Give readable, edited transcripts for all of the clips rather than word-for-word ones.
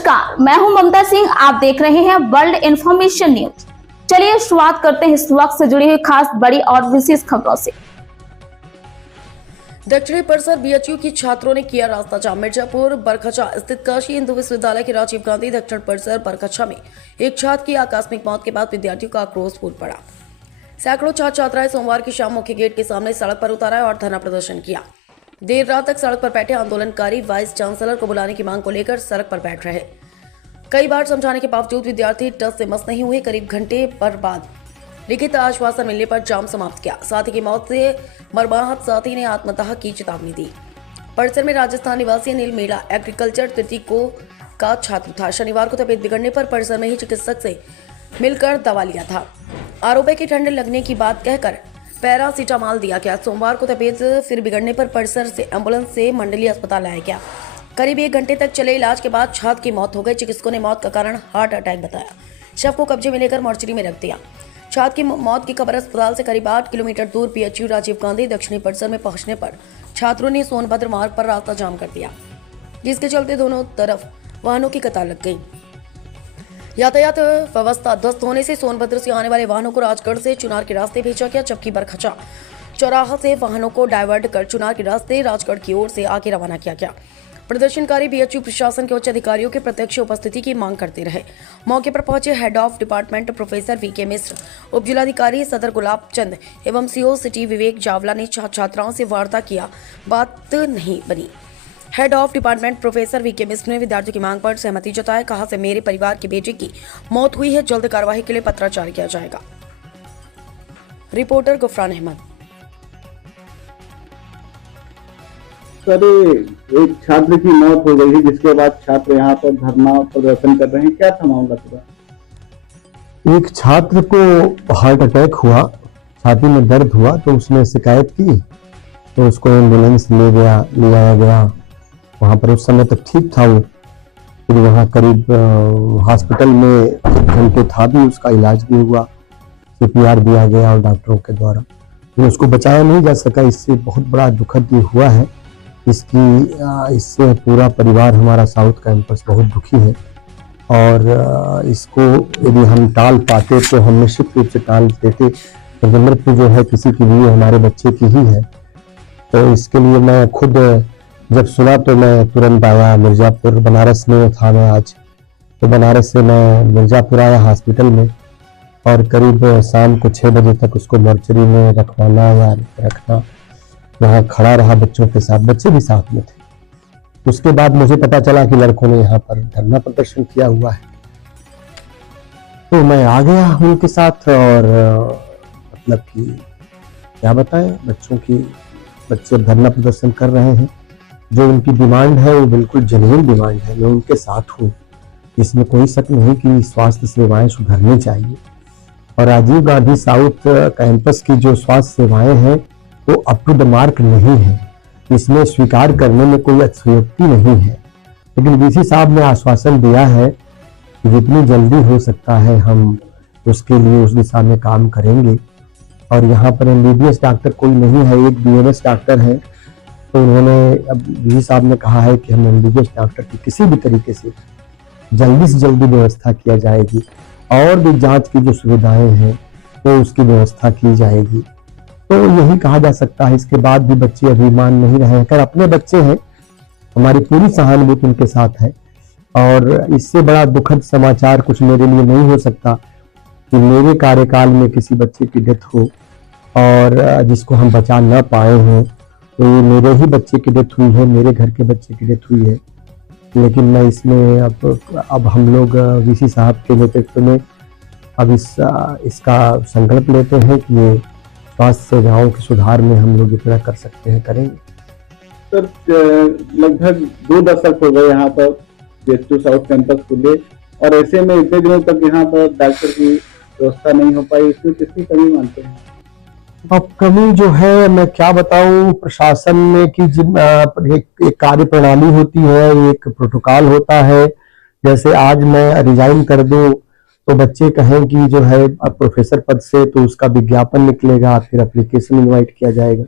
नमस्कार, मैं हूं ममता सिंह। आप देख रहे हैं वर्ल्ड इंफॉर्मेशन न्यूज। चलिए शुरुआत करते हैं इस वक्त से जुड़ी हुई खास बड़ी और विशेष खबरों से। दक्षिणी परिसर बीएचयू की छात्रों ने किया रास्ता जाम। मिर्जापुर बरकच्चा स्थित काशी हिंदू विश्वविद्यालय के राजीव गांधी दक्षिण परिसर बरकच्चा में एक छात्र की आकस्मिक मौत के बाद विद्यार्थियों का आक्रोश फूट पड़ा। सैकड़ों छात्र छात्राएं सोमवार की शाम मुख्य गेट के सामने सड़क पर उतर आए और धरना प्रदर्शन किया। देर रात तक सड़क पर बैठे आंदोलनकारी वाइस चांसलर को बुलाने की मांग को लेकर सड़क पर बैठ रहे। कई बार समझाने के बावजूद विद्यार्थी टस से मस नहीं हुए। करीब घंटे पर बाद लिखित आश्वासन मिलने पर जाम समाप्त किया। साथी की मौत से मर्माहत साथी ने आत्मदाह की चेतावनी दी। परिसर में राजस्थान निवासी अनिल मीणा एग्रीकल्चर तृतीय को का छात्र था। शनिवार को तबीयत बिगड़ने पर परिसर में ही चिकित्सक से मिलकर दवा लिया था। आरोप है कि ठंड लगने की बात कहकर पैरासीटामॉल दिया गया। सोमवार को तबीयत फिर बिगड़ने पर परिसर से एम्बुलेंस से मंडलीय अस्पताल लाया गया। करीब 1 घंटे तक चले इलाज के बाद छात्र की मौत हो गई। चिकित्सकों ने मौत का कारण हार्ट अटैक बताया। शव को कब्जे में लेकर मोर्चरी में रख दिया। छात्र की मौत की खबर अस्पताल से करीब 8 किलोमीटर दूर बीएचयू राजीव गांधी दक्षिणी परिसर में पहुंचने पर छात्रों ने सोनभद्र मार्ग पर रास्ता जाम कर दिया, जिसके चलते दोनों तरफ वाहनों की कतार लग गई। यातायात व्यवस्था ध्वस्त होने से सोनभद्र से आने वाले वाहनों को राजगढ़ से चुनार के रास्ते भेजा गया, जबकि बरकच्चा चौराहा से वाहनों को डायवर्ट कर चुनार के रास्ते राजगढ़ की ओर से आगे रवाना किया गया। प्रदर्शनकारी बीएचयू प्रशासन के उच्च अधिकारियों के प्रत्यक्ष उपस्थिति की मांग करते रहे। मौके पर पहुंचे head of department professor VK Mishra, उप जिलाधिकारी सदर गुलाब चंद एवं सीओ सिटी विवेक जावला ने छात्राओं से वार्ता किया, बात नहीं बनी। Head of department professor VK Mishra ने विद्यार्थियों की मांग पर सहमति जताई। कहा से मेरे परिवार के बेटे की मौत हुई है, जल्द कार्रवाई के लिए पत्राचार किया जाएगा। रिपोर्टर गुफरान अहमद। सर, एक छात्र की मौत हो गई है, जिसके बाद छात्र यहाँ पर धरना प्रदर्शन कर रहे हैं। क्या था मामला पूरा? एक छात्र को हार्ट अटैक हुआ, छाती में दर्द हुआ, तो उसने शिकायत की, तो उसको एम्बुलेंस ले आया गया। वहाँ पर उस समय तक ठीक था वो। फिर वहाँ करीब हॉस्पिटल में 1 घंटे था भी, उसका इलाज भी हुआ, CPR दिया गया और डॉक्टरों के द्वारा, फिर उसको बचाया नहीं जा सका। इससे बहुत बड़ा दुखद ये हुआ है। इससे पूरा परिवार हमारा साउथ कैंपस बहुत दुखी है और इसको यदि हम टाल पाते तो हम निश्चित रूप से टाल देते, क्योंकि मृत्यु जो है किसी की भी हमारे बच्चे की ही है। तो इसके लिए मैं खुद जब सुना तो मैं तुरंत आया मिर्जापुर। बनारस में था मैं आज, तो बनारस से मैं मिर्जापुर आया हॉस्पिटल में और करीब शाम को 6 बजे तक उसको मोर्चरी में रखवाना या रखना, वहाँ खड़ा रहा बच्चों के साथ, बच्चे भी साथ में थे। उसके बाद मुझे पता चला कि लड़कों ने यहाँ पर धरना प्रदर्शन किया हुआ है, तो मैं आ गया उनके साथ और मतलब कि क्या बताएं, बच्चे धरना प्रदर्शन कर रहे हैं। जो उनकी डिमांड है वो बिल्कुल जेन्युइन डिमांड है, मैं उनके साथ हूँ, इसमें कोई शक नहीं कि स्वास्थ्य सेवाएं सुधरनी चाहिए। और राजीव गांधी साउथ कैंपस की जो स्वास्थ्य सेवाएं हैं वो अप टू द मार्क नहीं है, इसमें स्वीकार करने में कोई अतिशयोक्ति नहीं है। लेकिन डीसी साहब ने आश्वासन दिया है कि जितनी जल्दी हो सकता है हम उसके लिए उस दिशा में काम करेंगे। और यहाँ पर MBBS डॉक्टर कोई नहीं है, एक BMS डॉक्टर है, तो उन्होंने अब डीसी साहब ने कहा है कि हम MBBS डॉक्टर की किसी भी तरीके से जल्दी से जल्दी व्यवस्था किया जाएगी और भी जांच की जो सुविधाएं हैं तो उसकी व्यवस्था की जाएगी। तो यही कहा जा सकता है। इसके बाद भी बच्चे अभिमान नहीं रहे, अगर अपने बच्चे हैं, हमारी पूरी सहानुभूति उनके साथ है। और इससे बड़ा दुखद समाचार कुछ मेरे लिए नहीं हो सकता कि मेरे कार्यकाल में किसी बच्चे की डेथ हो और जिसको हम बचा न पाए हों। तो ये मेरे ही बच्चे की डेथ हुई है, मेरे घर के बच्चे की डेथ हुई है। लेकिन मैं इसमें अब हम लोग VC साहब के नेतृत्व में अब इसका संकल्प लेते हैं कि ये स्वास्थ्य सेवाओं के सुधार में हम लोग जितना कर सकते हैं करेंगे। सर, लगभग 2 दशक हो गए यहाँ पर BHU साउथ कैंपस खुले, और ऐसे में इतने दिनों तक यहाँ पर डॉक्टर की व्यवस्था नहीं हो पाई, इसमें किसकी कमी मानते हैं? अब कमी जो है मैं क्या बताऊं, प्रशासन में की एक कार्य प्रणाली होती है, एक प्रोटोकॉल होता है। जैसे आज मैं रिजाइन कर दूं तो बच्चे कहें कि जो है अब प्रोफेसर पद से, तो उसका विज्ञापन निकलेगा, फिर एप्लीकेशन इनवाइट किया जाएगा।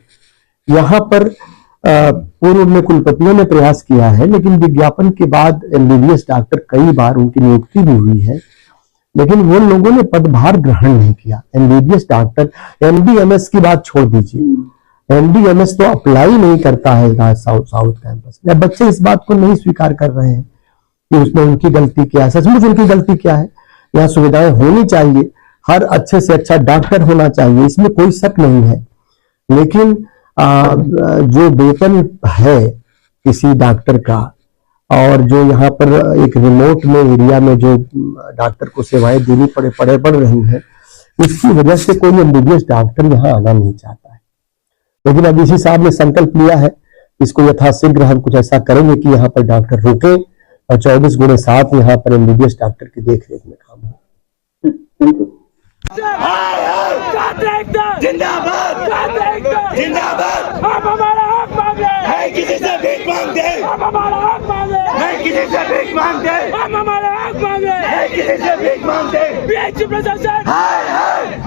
यहाँ पर पूर्व में कुलपतियों ने प्रयास किया है, लेकिन विज्ञापन के बाद एमबीबीएस डॉक्टर कई बार उनकी नियुक्ति भी हुई है, लेकिन वो लोगों ने पदभार ग्रहण नहीं किया। एमबीबीएस डॉक्टर, एमडीएमएस की बात छोड़ दीजिए, एमडीएमएस तो अप्लाई नहीं करता है साउथ कैंपस। या बच्चे इस बात को नहीं स्वीकार कर रहे हैं कि उसमें उनकी गलती क्या है। सचमुच उनकी गलती क्या है? यहाँ सुविधाएं होनी चाहिए, हर अच्छे से अच्छा डॉक्टर होना चाहिए, इसमें कोई शक नहीं है, लेकिन जो वेतन है किसी डॉक्टर का और जो यहाँ पर एक रिमोट में एरिया में जो डॉक्टर को सेवाएं देनी पड़ रही है, उसकी वजह से कोई एमबीबीएस डॉक्टर यहाँ आना नहीं चाहता है। लेकिन अब इसी साहब ने संकल्प लिया है, इसको यथाशीघ्र हम कुछ ऐसा करेंगे कि यहाँ पर डॉक्टर रुके और 24/7 यहाँ पर एमबीबीएस डॉक्टर की देखरेख में काम हो। जिंदाबाद जिंदाबाद। आप हमारा हक मांगे, नहीं किसी से भीख मांगते। आप हमारा हक मांगे, नहीं किसी से भीख मांगते। हम हमारा हक मांगे, नहीं किसी से भीख मांगते। बीएचयू प्रशासन हाय हाय।